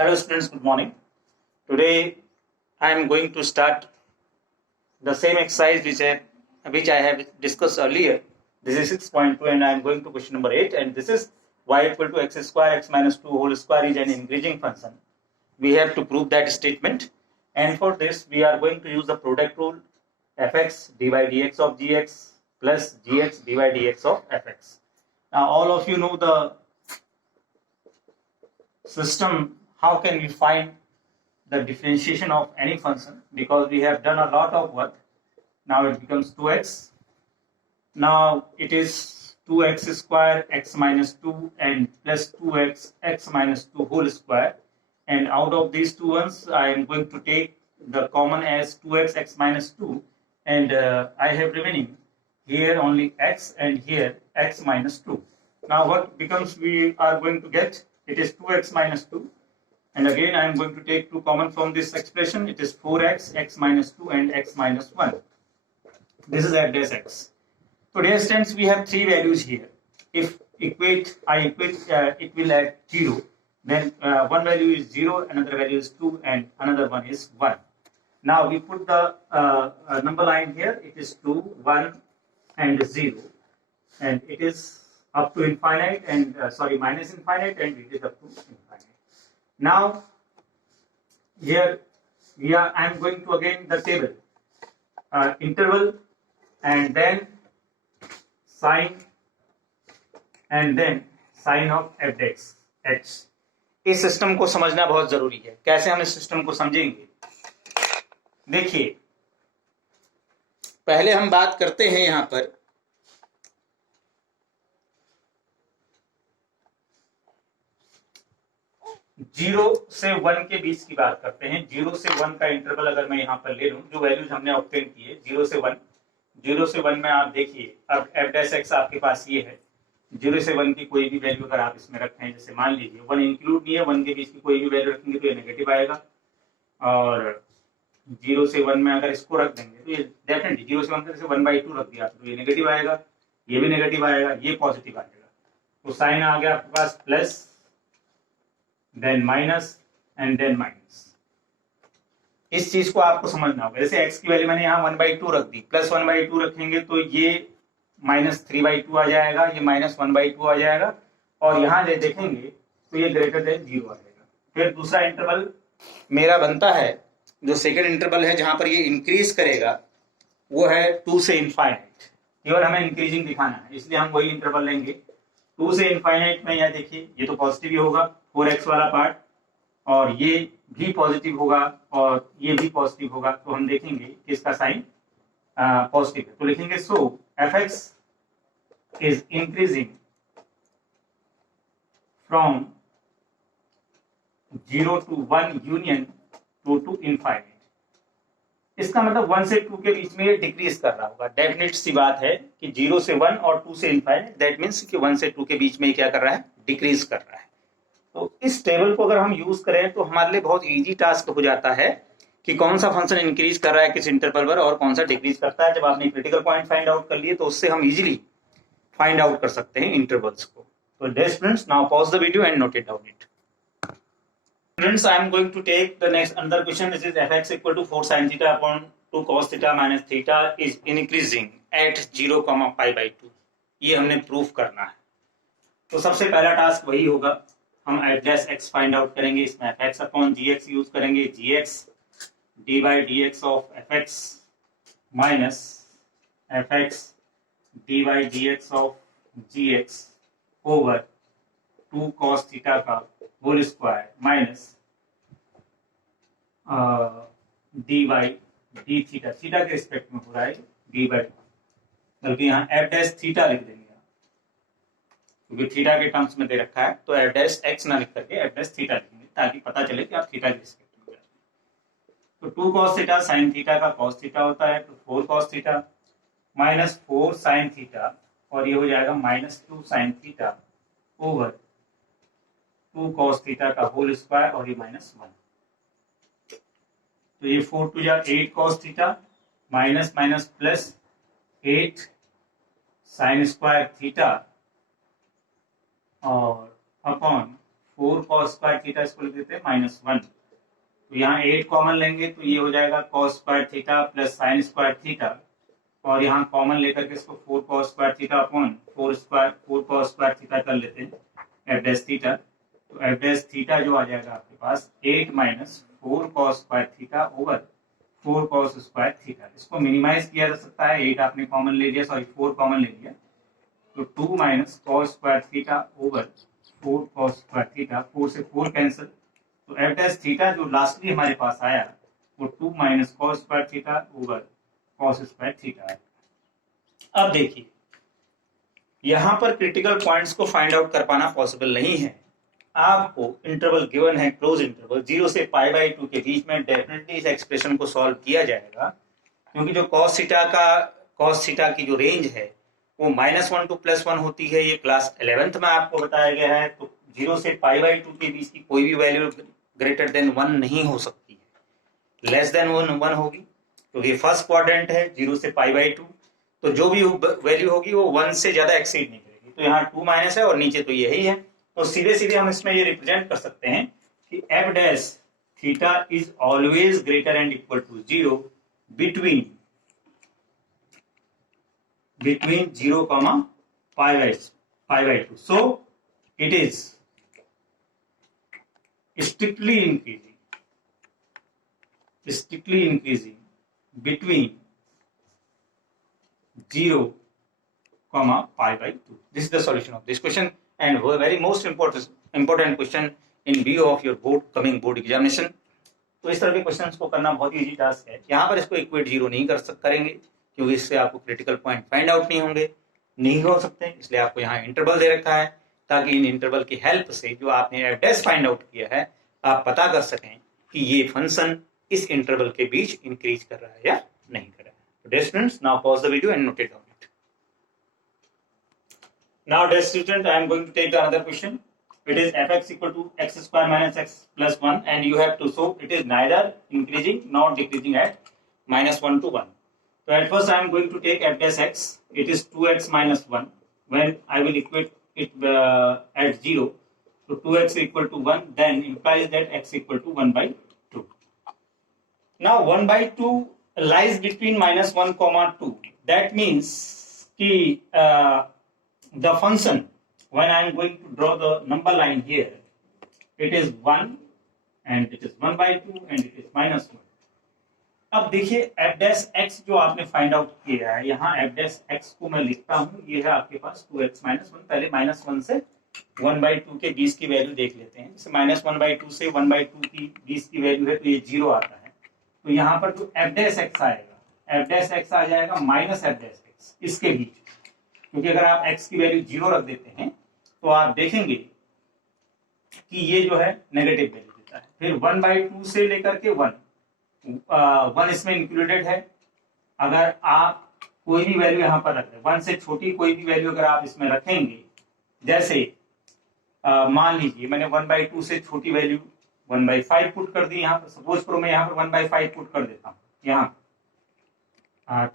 Hello students, good morning. Today I am going to start the same exercise which I have discussed earlier. This is 6.2 and I am going to question number 8, and this is y equal to x square x minus 2 whole square is an increasing function. We have to prove that statement, and for this we are going to use the product rule, fx dy dx of gx plus gx dy dx of fx. Now all of you know the system. How can we find the differentiation of any function? Because we have done a lot of work. Now it becomes 2x. Now it is 2x square x minus 2 and plus 2x x minus 2 whole square. And out of these two ones, I am going to take the common as 2x x minus 2. And I have remaining here only x and here x minus 2. Now what becomes we are going to get? It is 2x minus 2. And again, I am going to take 2 common from this expression. It is 4x, x minus 2 and x minus 1. This is at dash x. So dash times we have 3 values here. If it will add 0. Then one value is 0, another value is 2 and another one is 1. Now we put the number line here. It is 2, 1 and 0. And it is up to infinite and minus infinite, and it is up to infinite. Now here I am going to again the table interval and then sine and then sine of f x. इस system को समझना बहुत जरूरी है. कैसे हम इस system को समझेंगे? देखिए, पहले हम बात करते हैं यहां पर 0 से 1 के बीच की बात करते हैं. 0 से 1 का इंटरवल अगर मैं यहाँ पर ले लूं, जो वैल्यूज हमने ऑब्टेन किए 0 से 1 में आप देखिए, अब f डैश x आपके पास ये है. 0 से 1 की कोई भी वैल्यू अगर आप इसमें रखें, जैसे मान लीजिए 1 इंक्लूड नहीं है, 1 के बीच की कोई भी वैल्यू रखेंगे तो ये नेगेटिव आएगा. और 0 से 1 में अगर इसको रख देंगे तो ये डेफिनेटली 0 से 1 का जैसे 1/2 रख दिया तो ये नेगेटिव आएगा, ये भी नेगेटिव आएगा, ये पॉजिटिव आएगा. तो साइन आ गया आपके पास plus, then minus and then minus. इस चीज को आपको समझना होगा. जैसे x की वैल्यू मैंने यहाँ 1/2 रख दी, प्लस 1/2 रखेंगे तो ये माइनस 3/2 आ जाएगा, ये माइनस 1/2 आ जाएगा, और यहाँ देखेंगे तो ये ग्रेटर देन 0 आ जाएगा. फिर दूसरा इंटरवल मेरा बनता है, जो सेकेंड इंटरवल है जहां पर ये इंक्रीज करेगा, वो है 2 से इनफाइनाइट. केवल हमें इंक्रीजिंग दिखाना है, इसलिए हम वही इंटरवल लेंगे. 2 से इनफाइनाइट में यह देखिए, ये तो पॉजिटिव ही होगा 4x वाला पार्ट, और ये भी पॉजिटिव होगा और ये भी पॉजिटिव होगा. तो हम देखेंगे कि इसका साइन पॉजिटिव है, तो लिखेंगे सो fx is increasing from 0 to 1 union 2 to infinite. इसका मतलब 1 से 2 के बीच में ये डिक्रीज कर रहा होगा. डेफिनेट सी बात है कि 0 से 1 और 2 से इनफाइनाइट, दैट मीन्स कि 1 से 2 के बीच में क्या कर रहा है? डिक्रीज कर रहा है. तो इस टेबल को अगर हम यूज करें तो हमारे लिए बहुत इजी टास्क हो जाता है कि कौन सा फंक्शन इंक्रीज कर रहा है किस इंटरवल पर और कौन सा डिक्रीज करता है. जब आपने क्रिटिकल पॉइंट फाइंड आउट कर लिए तो उससे हम इजीली फाइंड आउट कर सकते हैं इंटरवल्स को. तो dear students, now pause the video and note it down it. Students, I am going to take the next another question. This is fx equal to 4 sin theta upon 2 cos theta minus theta is increasing at 0, pi/2. ये हमने proof करना है. तो सबसे पहला task वही होगा, हम f dash x find out करेंगे. इसमें fx अपॉन gx यूज करेंगे. gx dy dx of fx minus fx dy dx of gx over 2 cos theta का whole square minus dy d theta. Theta के respect में हो रहा है dy, बल्कि यहाँ f डैश थीटा लिख देंगे क्योंकि थीटा के टर्म्स में दे रखा है. तो f डैश x ना लिख करके f डैश थीटा लिखेंगे ताकि पता चले कि आप थीटा के रिस्पेक्ट में. तो 2 cos थीटा sin थीटा का cos थीटा होता है, तो 4 cos theta minus 4 sin theta, और ये हो जाएगा minus 2 sin theta over 2 cos theta का होल स्क्वायर, और ये माइनस 1. तो ये 4 to 8 cos theta minus minus plus 8 sin square theta और अपॉन 4 cos स्क्वायर थीटा, इसको लिख देते हैं -1। तो यहाँ 8 कॉमन लेंगे तो ये हो जाएगा cos square theta plus sine square theta, और यहाँ कॉमन लेकर के इसको 4 cos square theta upon 4 cos square theta कर लेते हैं f डैश थीटा। तो f डैश थीटा जो आ जाएगा आपके पास 8 minus 4 cos square theta over 4 cos square theta. इसको मिनिमाइज किया जा सकता है, 8 आपने कॉमन ले लिया, सॉरी 4 कॉमन ले लिया, तो 2 minus cos square theta over 4 cos square theta, 4 से 4 कैंसिल, तो f डैश थीटा जो लास्टली हमारे पास आया वो 2 minus cos square theta over cos square theta है। अब देखिए यहां पर क्रिटिकल पॉइंट्स को फाइंड आउट कर पाना पॉसिबल नहीं है। आपको इंटरवल गिवन है, क्लोज इंटरवल 0 से π/2 के बीच में, डेफिनेटली इस एक्सप्रेशन को सॉल्व किया जाएगा, क्योंकि जो cos थीटा की जो रेंज है वो -1 to +1 होती है। ये क्लास 11th में आपको बताया गया है। तो 0 से π/2 के बीच की कोई भी वैल्यू ग्रेटर देन 1 नहीं हो सकती है, लेस देन 1 होगी, क्योंकि फर्स्ट क्वाड्रेंट है 0 से π/2, तो जो भी वैल्यू होगी वो 1 से ज्यादा एक्सीड नहीं करेगी। तो यहाँ 2 माइनस है और नीचे तो यही है, तो सीधे सीधे हम इसमें ये रिप्रेजेंट कर सकते हैं कि f dash theta is always greater and equal to 0 between 0, π/2. So it is strictly increasing between 0, π/2. This is the solution of this question, and very most important question in view of your coming board examination. तो इस तरह के questions को करना बहुत easy task है। यहाँ पर इसको इक्वेट 0 नहीं करेंगे, क्योंकि इससे आपको क्रिटिकल पॉइंट फाइंड आउट नहीं हो सकते, इसलिए आपको यहाँ इंटरवल दे रखा है, ताकि इन इंटरवल की हेल्प से जो आपने f डैश फाइंड आउट किया है आप पता कर सकें कि ये फंक्शन इस इंटरवल के बीच इंक्रीज कर रहा है या नहीं कर रहा है। तो dear students, now pause the video and note it down. Now dear student, I am going to take the another question. It is fx equal to x square minus x plus 1, and you have to show it is neither increasing nor decreasing at -1 to 1. So at first I am going to take f dash x. It is 2x minus 1. When I will equate it at 0, so 2x equal to 1, then implies that x equal to 1/2. Now 1/2 lies between -1, 2. That means कि the function, when I am going to draw the number line here, it is 1 and it is 1/2 and it is -1. अब देखिए f dash x जो आपने find out किया है, यहाँ f dash x को मैं लिखता हूँ, ये है आपके पास 2x minus 1। पहले -1 से 1/2 के बीच की वैल्यू देख लेते हैं। जैसे -1/2 से 1/2 की बीच की वैल्यू है तो ये 0 आता है, तो यहाँ पर जो f डैश x आएगा, f डैश x आ जाएगा माइनस f डैश x इसके बीच, क्योंकि अगर आप x की वैल्यू 0 रख देते हैं तो आप देखेंगे कि ये जो है नेगेटिव वैल्यू देता है। फिर 1/2 से लेकर के 1 इसमें इंक्लूडेड है। अगर आप कोई भी वैल्यू यहाँ पर रख रहे हैं, 1 से छोटी कोई भी वैल्यू अगर आप इसमें रखेंगे, जैसे मान लीजिए मैंने 1/2 से छोटी वैल्यू 1/5 पुट कर दी यहाँ पर, सपोज करो मैं यहाँ पर 1/5 पुट कर देता हूँ यहाँ,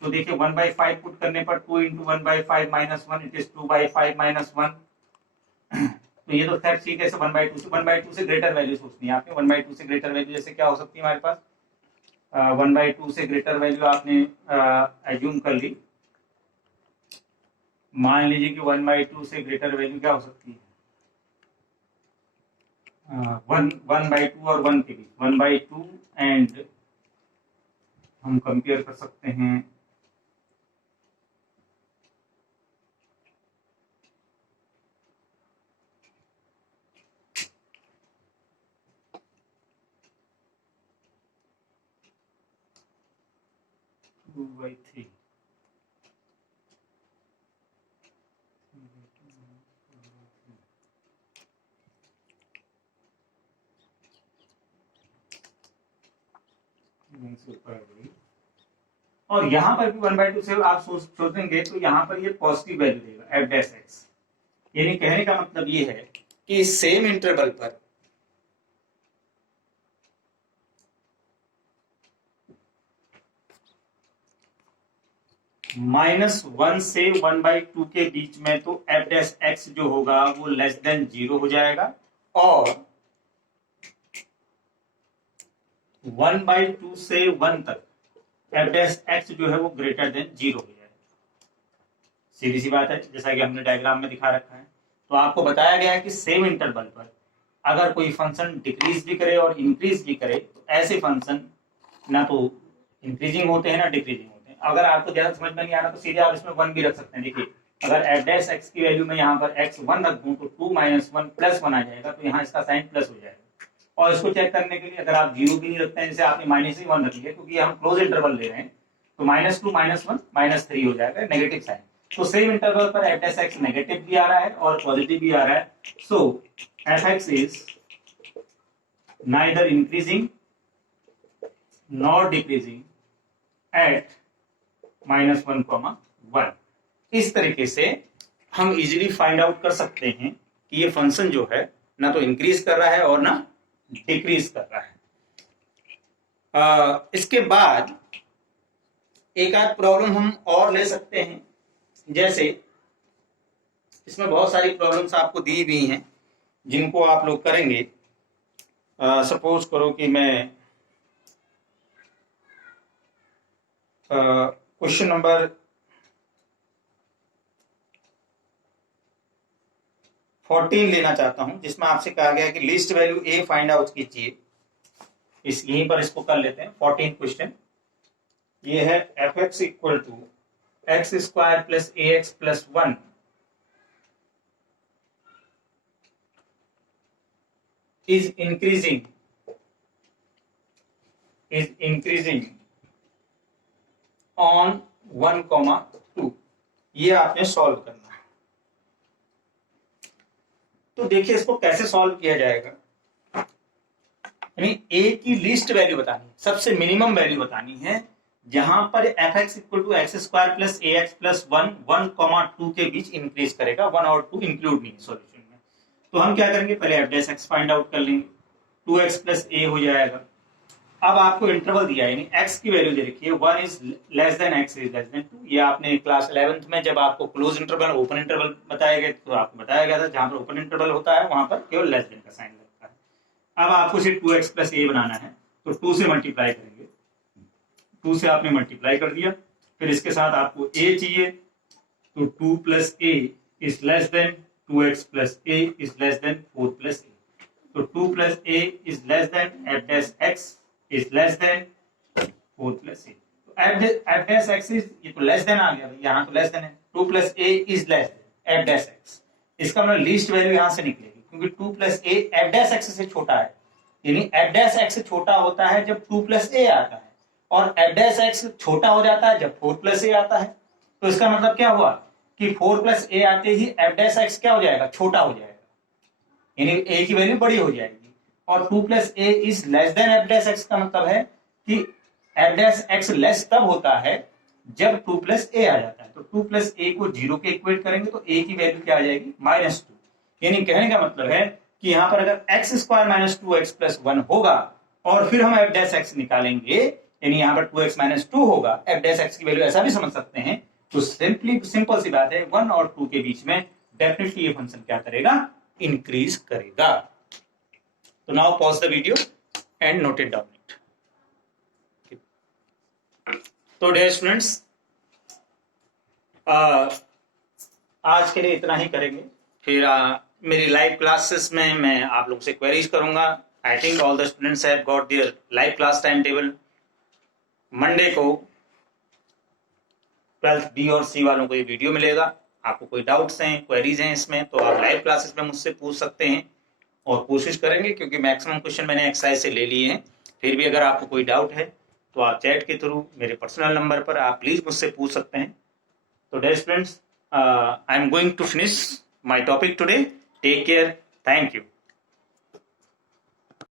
तो देखिए 1/5 पुट करने पर 2 into 1/5 minus 1, it is 2/5 minus 1। तो ये तो खैर ठीक है, 1/2 से ग्रेटर वैल्यू सोचनी है आपने। 1/2 से ग्रेटर वैल्यू जैसे क्या हो सकती है हमारे पास, 1/2 से ग्रेटर वैल्यू आपने एज्यूम कर ली। मान लीजिए कि 1/2 से ग्रेटर वैल्यू क्या हो सकती है, 1/2 और 1 के बीच, 1/2 एंड हम कंपेयर कर सकते हैं टू बाई 3। और यहाँ पर भी 1/2 से आप सोचेंगे तो यहाँ पर ये पॉजिटिव वैल्यू देगा f डैश x। यानी कहने का मतलब ये है कि सेम इंटरवल पर -1 से 1/2 के बीच में तो f डैश x जो होगा वो लेस देन 0 हो जाएगा, और 1/2 से 1 तक एफ डैश एक्स जो है वो ग्रेटर देन 0 हो जाए। सीधी सी बात है, जैसा कि हमने डायग्राम में दिखा रखा है। तो आपको बताया गया है कि सेम इंटरवल पर अगर कोई फंक्शन डिक्रीज भी करे और इंक्रीज भी करे तो ऐसे फंक्शन ना तो इंक्रीजिंग होते हैं ना डिक्रीजिंग होते हैं। अगर आपको ज्यादा समझ में नहीं आ रहा तो सीधे आप इसमें 1 भी रख सकते हैं। देखिए, अगर एफ डैश एक्स की वैल्यू में यहाँ पर x 1 रख दूं तो 2 - 1 +1 आ जाएगा, तो यहाँ इसका साइन प्लस हो जाएगा। और इसको चेक करने के लिए अगर आप 0 भी नहीं रखते हैं, जैसे आपने -1 रख लिया, क्योंकि हम क्लोज इंटरवल ले रहे हैं, तो -2 -1 -3 हो जाएगा, नेगेटिव साइन। तो सेम इंटरवल पर एफ डैश एक्स नेगेटिव भी आ रहा है और पॉजिटिव भी आ रहा है। So F X is neither increasing nor decreasing at -1, 1। इस तरीके से हम इजीली फाइंड आउट कर सकते हैं कि ये फंक्शन जो है ना तो इंक्रीज कर रहा है और ना डिक्रीज कर रहा है। इसके बाद एक आध प्रॉब्लम हम और ले सकते हैं, जैसे इसमें बहुत सारी प्रॉब्लम्स आपको दी हुई हैं जिनको आप लोग करेंगे। सपोज करो कि मैं क्वेश्चन नंबर 14 लेना चाहता हूं, जिसमें आपसे कहा गया है कि लिस्ट वैल्यू ए फाइंड आउट कीजिए। यहीं पर इसको कर लेते हैं। 14 क्वेश्चन ये है F X equal to X square plus A X plus 1 is increasing on 1, 2। ये आपने सॉल्व करना है। तो देखिए इसको कैसे सॉल्व किया जाएगा। यानी ए की लिस्ट वैल्यू बतानी है, सबसे मिनिमम वैल्यू बतानी है, जहां पर F X equal to X square plus A X plus 1, 1, 2 के बीच इंक्रीज करेगा। 1 और 2 इंक्लूड नहीं सॉल्यूशन में। तो हम क्या करेंगे, पहले F dash x find out कर लेंगे। 2x प्लस ए हो जाएगा। अब आपको इंटरवल दिया है, यानी x की वैल्यू दे रखी है 1 is less then x is less then 2। ये आपने क्लास 11th में जब आपको क्लोज इंटरवल ओपन इंटरवल बताया गया तो आपको बताया गया था जहां पर ओपन इंटरवल होता है वहां पर केवल लेस देन का साइन लगता है। अब आपको सिर्फ 2x प्लस ए बनाना है, तो 2 से मल्टीप्लाई करेंगे। 2 से आपने मल्टीप्लाई कर दिया, फिर इसके साथ आपको a चाहिए, तो 2 plus A is less than 2x plus A is less than 4 plus A. तो 2 plus A is less than F dash X is less than 4 plus A. तो एफ डैश एक्स इज, ये तो less than आ गया, यहाँ तो less than है। 2 plus A is less than F dash x, इसका मतलब लीस्ट वैल्यू यहाँ से निकलेगी, क्योंकि 2 plus A F dash x से छोटा है। यानी एफ डैश एक्स से छोटा होता है जब 2 प्लस ए आता है, और एफ डैश एक्स छोटा हो जाता है जब 4 प्लस ए आता है। तो इसका मतलब क्या हुआ कि 4 प्लस ए आते ही एफ डैश एक्स क्या हो जाएगा, छोटा हो जाएगा, यानी ए की वैल्यू बड़ी हो जाएगी। और 2 plus A is less than F dash x का मतलब है कि एफ डैश एक्स लेस तब होता है जब 2 प्लस ए आ जाता है। तो 2 प्लस ए को 0 के इक्वेट करेंगे तो ए की वैल्यू क्या आ जाएगी, -2। यानी कहने का मतलब है कि यहाँ पर अगर एक्स स्क्वायर -2x प्लस 1 होगा और फिर हम एफ डैश एक्स निकालेंगे, यानी यहाँ पर 2x -2 होगा, एफ डैश एक्स की वैल्यू ऐसा भी समझ सकते हैं। तो सिंपल सी बात है, 1 और 2 के बीच में डेफिनेटली ये फंक्शन क्या करेगा, इंक्रीज करेगा। तो now pause the video and note it down it. तो डियर स्टूडेंट्स, आज के लिए इतना ही करेंगे। फिर मेरी लाइव क्लासेस में मैं आप लोग से क्वेरीज करूंगा। I think all the students have got their live class time table. Monday को 12th बी और सी वालों को ये वीडियो मिलेगा। आपको कोई डाउट्स हैं, क्वेरीज हैं इसमें, तो आप लाइव क्लासेस में मुझसे पूछ सकते हैं और कोशिश करेंगे, क्योंकि मैक्सिमम क्वेश्चन मैंने एक्सरसाइज से ले लिए हैं। फिर भी अगर आपको कोई डाउट है तो आप चैट के थ्रू मेरे पर्सनल नंबर पर आप प्लीज मुझसे पूछ सकते हैं। तो dear students, I am going to finish my topic today. Take care, thank you.